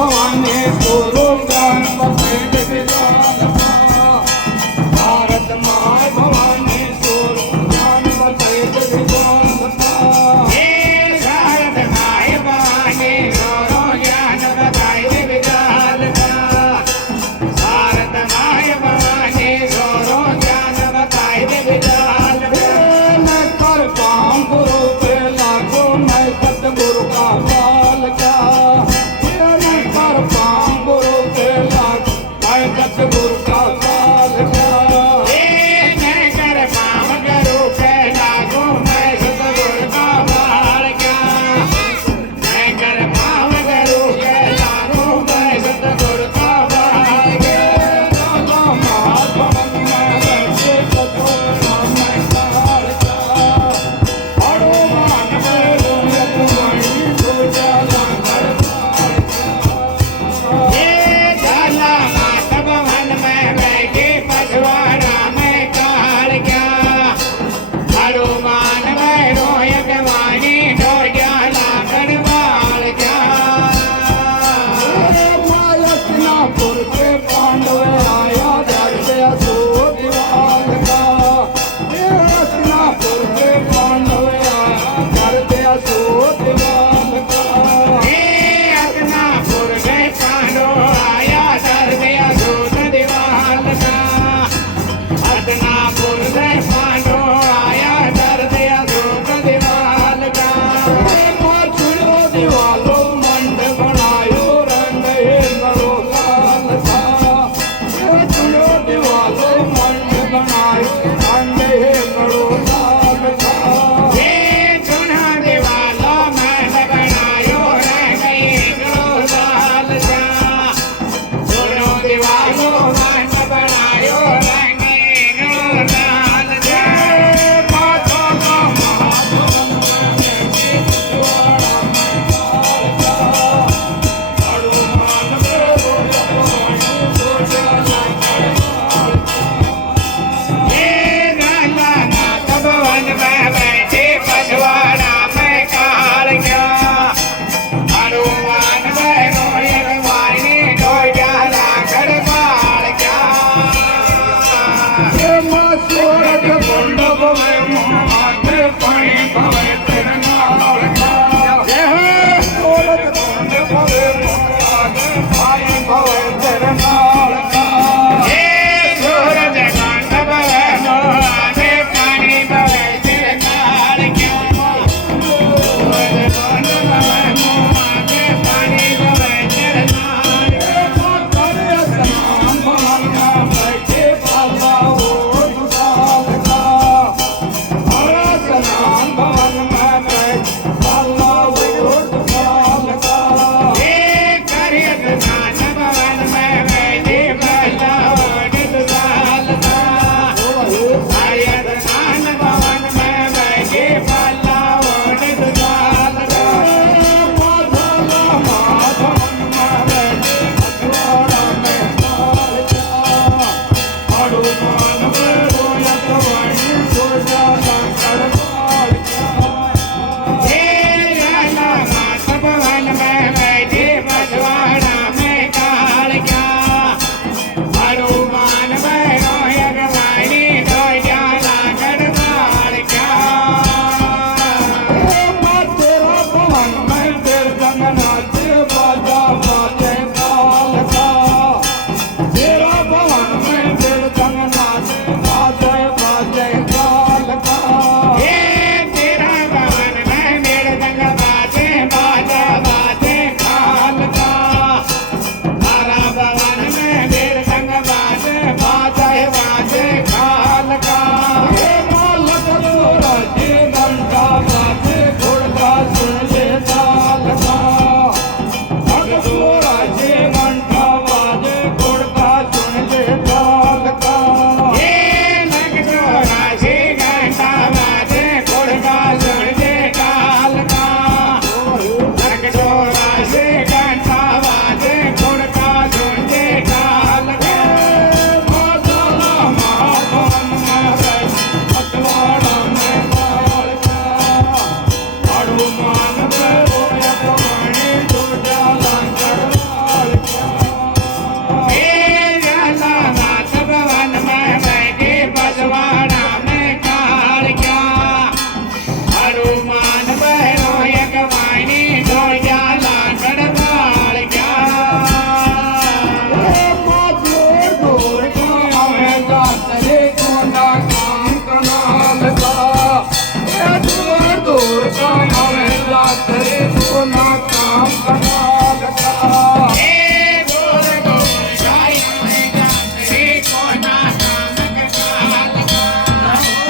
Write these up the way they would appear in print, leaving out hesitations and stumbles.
भवानी गुरु ज्ञान बतेड़ विद्वान भारत माय भवानी गुरु ज्ञान बतेड़ विद्वान हे भारत माय भवानी गुरु ज्ञान बतेड़ विद्वान भारत माय भवानी गुरु ज्ञान बतेड़ विद्वान मैं कर पाऊं गुरु पे लागू मैं सतगुरु का पाल क्या मैं कर पाऊं नाम कमाल का हे गोर गोर गाया है जात रे कोना नाम कमाल का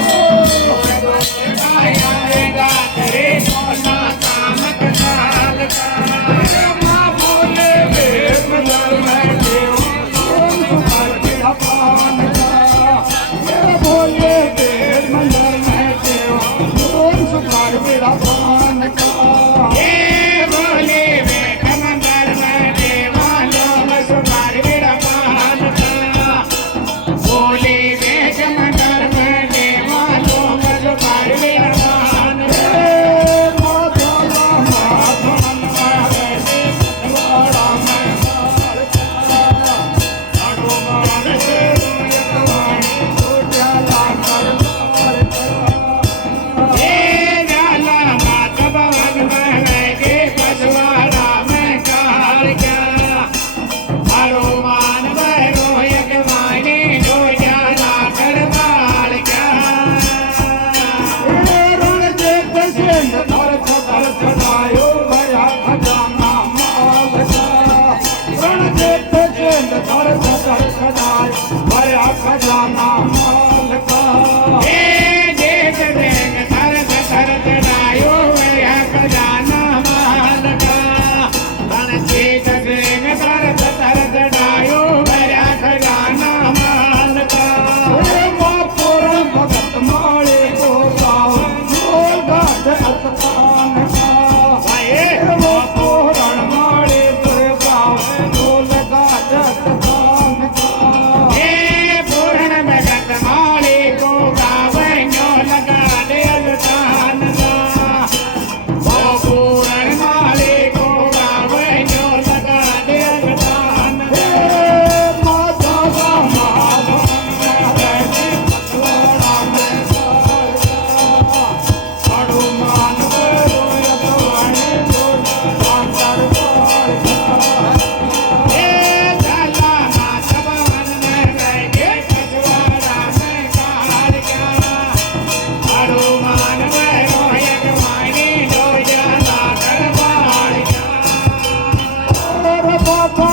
गोर गोर गाया है जात रे कोना नाम कमाल का माँ बोले वेद मंदर में देव सोन सुपार बेड़ा पान का ये बोले वेद मंदर में देव सोन सुपार बेड़ा पान का हे बोले बेट मंदर में देवालो सुपार बेड़ा पान का बोले बेट मंदर में देवालो सुपार बेड़ा पान का हे जाला मात भवन में लगे पछवाड़ा में कार क्या हनुमान भैरो एक मायने दो जाला करवाल क्या खजाना माल का हे देख देख तरत तरत डायो मेरा खजाना माल का बन देख देख तरत तरत डायो मेरा खजाना माल का भगत माले को गाओ गाठ अस्थान का भाई वो पूरण माले को गाओ ढोल गाठ अस्थान का हे पूर्ण भगत माले को गावैयो लगा दे अलतान का वो पूर्ण माले को गावैयो लगा दे अलतान का माता का महाभैरी पतवाड़ा में हनुमान रोयत वाणी हे जाला मात भवन में लगे पछवाड़ा में कार क्या हनुमान भैरो एक मायने दो जाला करवाल क्या बाबा